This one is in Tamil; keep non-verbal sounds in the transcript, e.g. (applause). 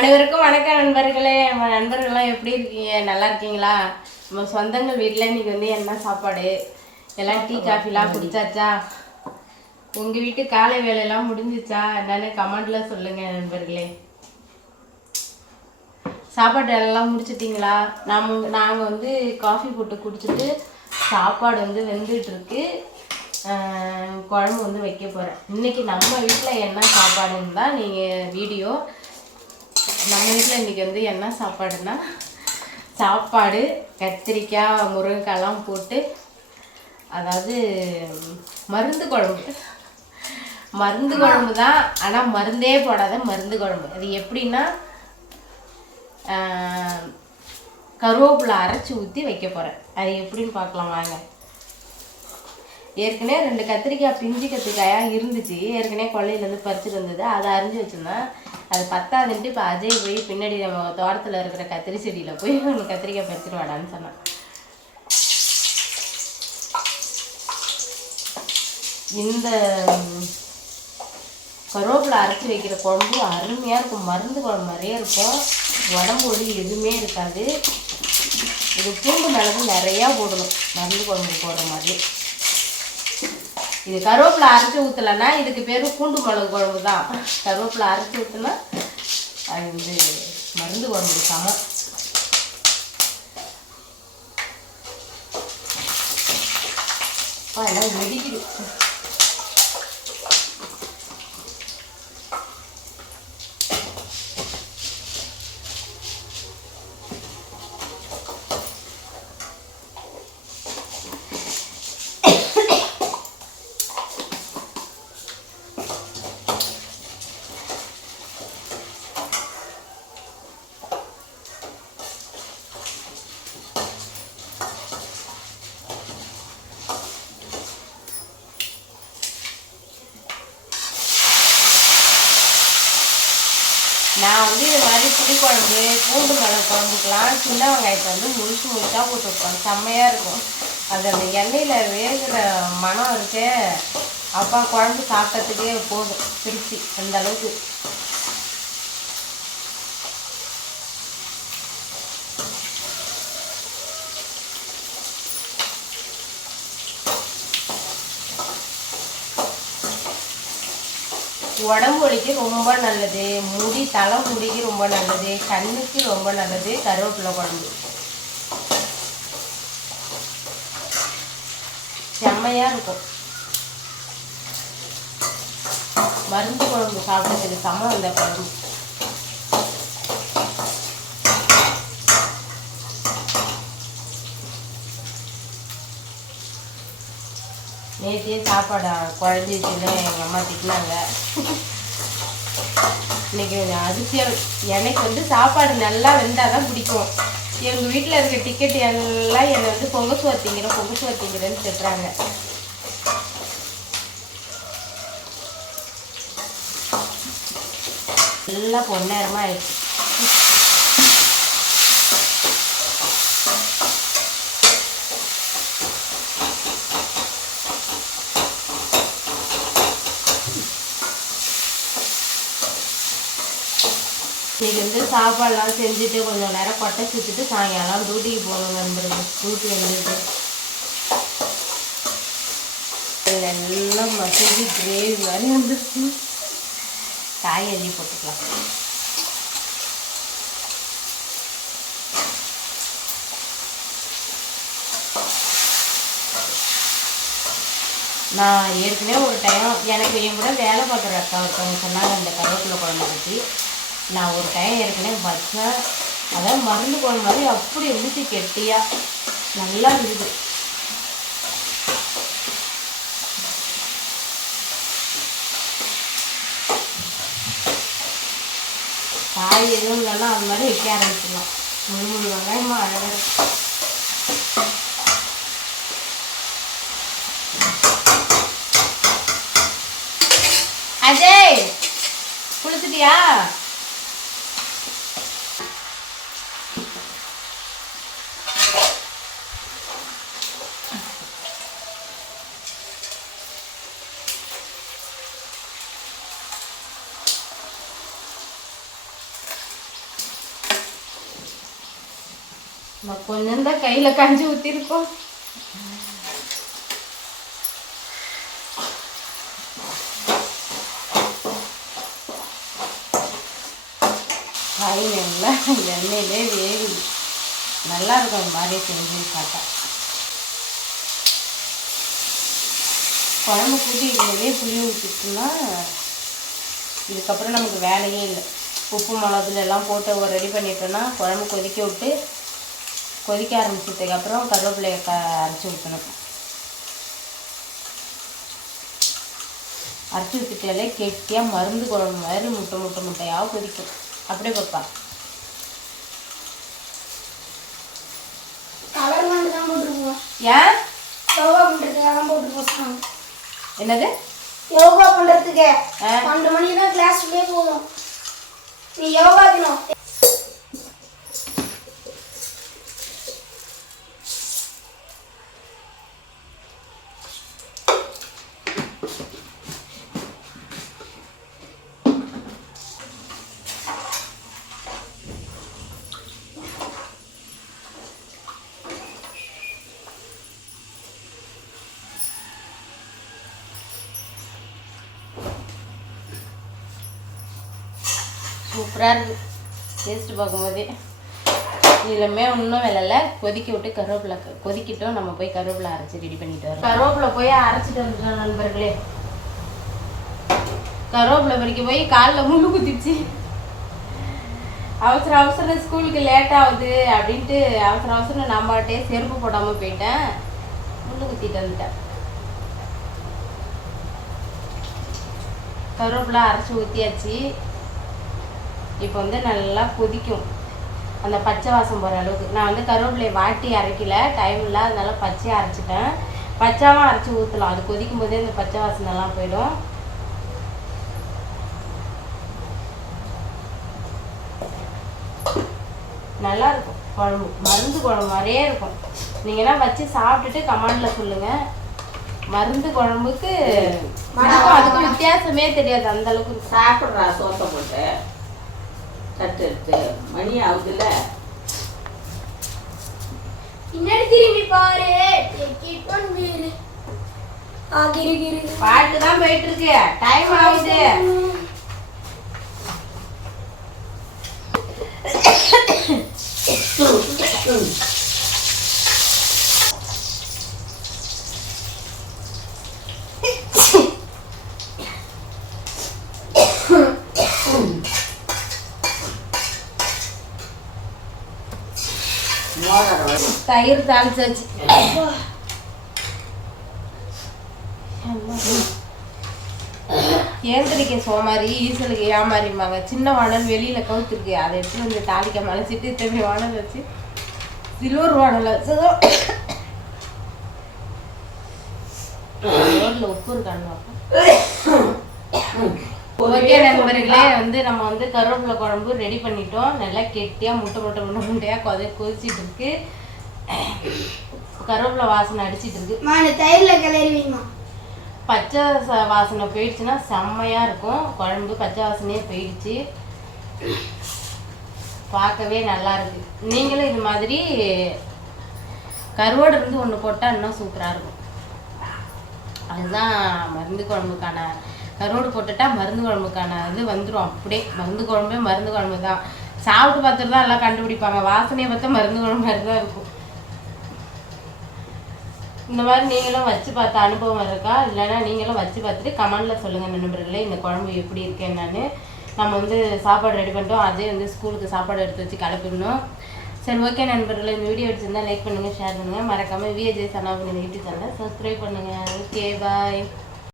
அனைவருக்கும் வணக்கம் நண்பர்களே. நம்ம நண்பர்கள்லாம் எப்படி இருக்கீங்க? நல்லா இருக்கீங்களா? நம்ம சொந்தங்கள் வீட்டில் இன்னைக்கு வந்து என்ன சாப்பாடு? எல்லாம் டீ காஃபிலாம் குடிச்சாச்சா? உங்கள் வீட்டு காலை வேலையெல்லாம் முடிஞ்சிச்சா? என்னன்னு கமெண்ட்ல சொல்லுங்க நண்பர்களே. சாப்பாடு எல்லாம் முடிச்சிட்டிங்களா? நாம் நாங்கள் வந்து காஃபி போட்டு குடிச்சிட்டு சாப்பாடு வந்து வெந்துட்டு இருக்கு ஆஹ் குழம்பு வந்து வைக்க போகிறேன் இன்னைக்கு நம்ம வீட்டில் என்ன சாப்பாடுன்னு தான் நீங்கள் வீடியோ நம்ம வீட்டில் இன்றைக்கி வந்து என்ன சாப்பாடுனா சாப்பாடு கத்திரிக்காய் முருங்கைக்காய்லாம் போட்டு அதாவது மருந்து குழம்பு. மருந்து குழம்பு தான் ஆனால் மருந்தே போடாத மருந்து குழம்பு. அது எப்படின்னா கருவேப்பிலை அரைச்சி ஊற்றி வைக்க போகிறேன் அது எப்படின்னு பார்க்கலாம் வாங்க. ஏற்கனவே ரெண்டு கத்திரிக்காய் பிஞ்சு கத்திரிக்காயாக இருந்துச்சு. ஏற்கனவே கொல்லையிலேருந்து பறிச்சுட்டு வந்தது. அதை அரிஞ்சு வச்சுருந்தேன். அது பத்தாதுன்ட்டு இப்போ அஜய் போய் பின்னாடி நம்ம தோட்டத்தில் இருக்கிற கத்திரி செடியில் போய் ஒன்று கத்திரிக்காய் பறிச்சுட்டு வாடான்னு சொன்னான். இந்த ம், கருவேப்பிலை அரைச்சி வைக்கிற குழம்பு அருமையாக இருக்கும். மருந்து குழம்பு மாதிரியே இருக்கும். உடம்பு ஒளி எதுவுமே இருக்காது. இது பூண்டு மிளகு நிறையா போடணும். மருந்து குழம்பு போடுற மாதிரி. இது கருவேப்பிலை அரைச்சி ஊற்றலைன்னா இதுக்கு பேர் பூண்டு மிளகு குழம்பு தான். கருவேப்பிலை அரைச்சி ஊற்றுனா அது வந்து மருந்து குழம்பு சமம் எல்லாம் வெடிக்குது. நான் வந்து இது மாதிரி புளிக்குழம்பு பூண்டு மிளகு குழம்புக்கெலாம் சின்ன வெங்காயத்தை வந்து முழுசு முழுசாக போட்டுருப்பேன் செம்மையாக இருக்கும். அது அந்த எண்ணெயில் வேகிற மனம் இருக்கே அப்பா குழம்பு சாப்பிட்டதுக்கே போதும். திருப்தி. அந்த அளவுக்கு. உடம்பு வலிக்கு ரொம்ப நல்லது. முடி தலை முடிக்கு ரொம்ப நல்லது. கண்ணுக்கு ரொம்ப நல்லது. கருவேப்பிலை குழம்பு. செம்மையா இருக்கும். மருந்து குழம்பு சாப்பிட்றதுக்கு சமம் அந்த குழம்பு. நேற்றே சாப்பாடு குழஞ்சி வச்சுன்னு எங்கள் அம்மா திட்டினாங்க. இன்னைக்கு கொஞ்சம் அதிசயம். எனக்கு வந்து சாப்பாடு நல்லா வெந்தால் தான் பிடிக்கும். எங்கள் வீட்டில் இருக்க டிக்கெட் எல்லாம் என்னை வந்து பொங்க சோறு பொங்க சோறு திட்டுறாங்க. எல்லாம் பொன்னேரமாக ஆயிடுச்சு. இன்னைக்கு வந்து சாப்பாடுலாம் செஞ்சுட்டு கொஞ்சம் நேரம் கொட்டை சுற்றிட்டு சாயங்காலம் டூட்டிக்கு போகணும் நண்பர்கள் டூட்டி வந்துட்டு எல்லாம் மசிஞ்சு கிரேவி மாதிரி வந்துருச்சு. காய் அள்ளி போட்டுக்கலாம். நான் ஏற்கனவே ஒரு டைம் எனக்கு என் கூட வேலை பார்க்குற அக்கா ஒருத்தவங்க சொன்னாங்க இந்த கருவேப்பிலை குழம்பு பற்றி நான் ஒரு டைம் ஏற்கனவே வச்சேன் அதான் மருந்து போன மாதிரி அப்படி இருந்துச்சு கெட்டியாக நல்லா இருந்தது காய் எதுவும் இல்லைன்னா அது மாதிரி வைக்க ஆரம்பிச்சிடலாம். முழு முழு வெங்காயமா அழகாக இருக்கும் அஜய் குளிச்சிட்டியா? நம்ம கொஞ்சம் தான் கையில் கஞ்சி ஊற்றிருக்கோம் காய் எல்லாம் எண்ணெயிலே வேகுது. நல்லா இருக்கும் அந்த மாதிரி செஞ்சு சாப்பிட்டா. குழம்பு கூட்டி இதுலவே புளி ஊற்றிட்டோம்னா இதுக்கப்புறம் நமக்கு வேலையே இல்லை. உப்பு மிளகுல எல்லாம் போட்டு ஒரு ரெடி பண்ணிட்டோம்னா குழம்பு கொதிக்க விட்டு கொதிக்க ஆரம்பிச்சதுக்கப்புறம் கருவேப்பிலையை க அரைச்சி ஊற்றணும் அரைச்சி ஊற்றிட்டாலே கெட்டியாக மருந்து குழம்பு மாதிரி முட்டை முட்டை முட்டையாக கொதிக்கும். அப்படியே போட்டிருக்கோம். ஏன் யோகா பண்றதுக்காக தான் போட்டிருக்கோம் என்னது? யோகா பண்றதுக்கு. பன்னெண்டு மணிக்கு தான் கிளாஸ்லயே போதும் நீ யோகா சூப்பராக இருக்குது டேஸ்ட்டு பார்க்கும்போதே. இதுலமே ஒன்றும் விலையில கொதிக்க விட்டு கருவேப்பிலை கொதிக்கிட்டோம். நம்ம போய் கருவேப்பிலை அரைச்சி ரெடி பண்ணிட்டு வரோம் கருவேப்பிலை போய் அரைச்சிட்டு வந்துட்டோம் நண்பர்களே. கருவேப்பிலை பறிக்க போய் காலில் முள்ளு குத்திடுச்சு. அவசர அவசரம் ஸ்கூலுக்கு லேட் ஆகுது அப்படின்ட்டு அவசர அவசரம் நம்மகிட்டே செருப்பு போடாமல் போயிட்டேன். முள்ளு குத்திட்டு வந்துட்டேன். கருவேப்பிலை அரைச்சி ஊற்றியாச்சு இப்போ வந்து நல்லா கொதிக்கும். அந்த பச்சை வாசம் போகிற அளவுக்கு. நான் வந்து கருவேப்பிலையை வாட்டி அரைக்கல டைம் இல்லை அதனால பச்சையாக அரைச்சிட்டேன். பச்சாவும் அரைச்சி ஊற்றலாம் அது கொதிக்கும் போதே இந்த பச்சை வாசம் எல்லாம் போயிடும். நல்லா இருக்கும். குழம்பு. மருந்து குழம்பு மாதிரியே இருக்கும். நீங்களாம் வச்சு சாப்பிட்டுட்டு கமெண்டில் சொல்லுங்கள் மருந்து குழம்புக்கு அதுக்கும் வித்தியாசமே தெரியாது. அந்த அளவுக்கு சாப்பிட்றா சோத்தை போட்டு. தட்டு எடுத்து மணி ஆகுதுல்ல? பின்னாடி திரும்பி பாரு. பாட்டு தான் போயிட்டு இருக்கு டைம் ஆகுது. மோதிர (coughs) (coughs) தயிர் தாளிச்சாச்சு. ஏந்திரிக்க சோமாரி ஈசலுக்கு ஏமாறிம்பாங்க சின்ன வானல் வெளியில கவுத்துருக்கு. அதை எடுத்து வந்து தாளிக்க மலைச்சிட்டு இத்தனை வானல் வச்சு சில்வர் வானல் வச்சதும் ரோட்ல உப்பு இருக்கான்னு ஓகே நண்பர்களே வந்து நம்ம வந்து கருவேப்பிலை குழம்பு ரெடி பண்ணிட்டோம். நல்லா கெட்டியா முட்டை முட்டை முட்டை முட்டையா கொதை கொதிச்சிட்டு இருக்கு. கருவேப்பிலை வாசனை அடிச்சிட்டு இருக்கு. இந்த தயிர்ல கிளறிவீங்கம்மா பச்சை வாசனை போயிடுச்சுன்னா செம்மையா இருக்கும். குழம்பு பச்சை வாசனையே போயிடுச்சு. பார்க்கவே நல்லா இருக்கு. நீங்களும் இது மாதிரி கருவாடு இருந்து ஒன்று போட்டால் இன்னும் சூப்பராக இருக்கும். அதுதான் மருந்து குழம்புக்கான கருவாடு போட்டுட்டா மருந்து குழம்புக்கான இது வந்துடும் அப்படியே மருந்து குழம்பே மருந்து குழம்பு தான். சாப்பிட்டு பார்த்துட்டு தான் எல்லாம் கண்டுபிடிப்பாங்க. வாசனையை பார்த்தா மருந்து குழம்பு மாதிரி தான் இருக்கும். இந்த மாதிரி நீங்களும் வச்சு பார்த்த அனுபவம் இருக்கா? இல்லைன்னா நீங்களும் வச்சு பார்த்துட்டு கமெண்டில் சொல்லுங்கள் நண்பர்களே இந்த குழம்பு எப்படி இருக்கு என்னன்னு. நம்ம வந்து சாப்பாடு ரெடி பண்ணிட்டோம். அதே வந்து ஸ்கூலுக்கு சாப்பாடு எடுத்து வச்சு கிளப்பிடணும். சரி ஓகே நண்பர்களே இந்த வீடியோ பிடிச்சிருந்தா லைக் பண்ணுங்கள் ஷேர் பண்ணுங்கள் மறக்காமல் விஏஜே சனாபுரி யூடியூப் சேனலை சப்ஸ்கிரைப் பண்ணுங்கள் ஓகே பாய்